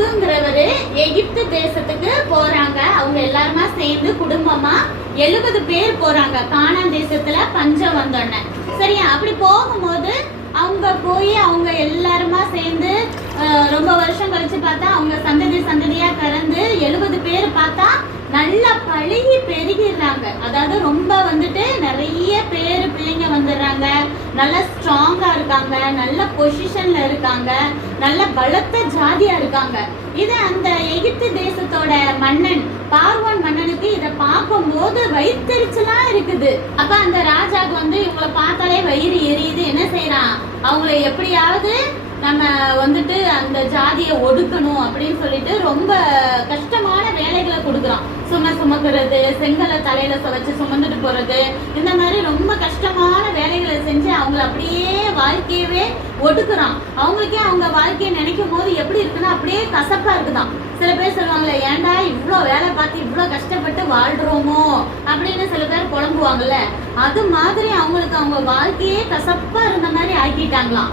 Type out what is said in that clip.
யாக்கோபுங்கிறவரு எகிப்து தேசத்துக்கு போறாங்க. அவங்க எல்லாருமா சேர்ந்து குடும்பமா எழுபது பேர் போறாங்க. கானான் தேசத்துல பஞ்சம் வந்தோடனே. சரியா? அப்படி போகும்போது அவங்க போய் அவங்க எல்லாருமா சேர்ந்து ரொம்ப வருஷம் கழிச்சு பார்த்தா அவங்க சந்ததி சந்ததியா பிறந்து எழுபது பேர் பார்த்தா நல்லா பழகி பெருகிடுறாங்க. அதாவது ரொம்ப வந்துட்டு நல்ல ஸ்ட்ராங்கா இருக்காங்க நல்ல பொசிஷன்ல இருக்காங்க நல்ல பலத்த ஜாதியா இருக்காங்க. இது அந்த எகிப்து தேசத்தோட மன்னன் பார்வன் மன்னனுக்கு இதை பார்க்கும்போது வயிற்றுச்சலா இருக்குது. அப்ப அந்த ராஜாக்கு வந்து இவங்களை பார்த்தாலே வயிறு எரியுது. என்ன செய்யறான் அவங்கள எப்படியாவது நம்ம வந்துட்டு அந்த ஜாதியை ஒடுக்கணும் அப்படின்னு சொல்லிட்டு ரொம்ப கஷ்டமான வேலைகளை கொடுக்குறான். சும சுமக்கிறது செங்கலை தலையில வச்சு சுமந்துட்டு போறது இந்த மாதிரி ரொம்ப கஷ்டமான வேலைகளை செஞ்சு அவங்கள அப்படியே வாழ்க்கையவே ஒடுக்குறான். அவங்களுக்கே அவங்க வாழ்க்கையை நினைக்கும் போது எப்படி இருக்குன்னா அப்படியே கசப்பா இருக்குதான். சில பேர் சொல்லுவாங்களே ஏன்டா இவ்வளோ வேலை பார்த்து இவ்வளோ கஷ்டப்பட்டு வாழ்றோமோ? அப்படின்னு சில பேர் குழம்புவாங்கல்ல அது மாதிரி அவங்களுக்கு அவங்க வாழ்க்கையே கசப்பா இருந்த மாதிரி ஆக்கிட்டாங்களாம்.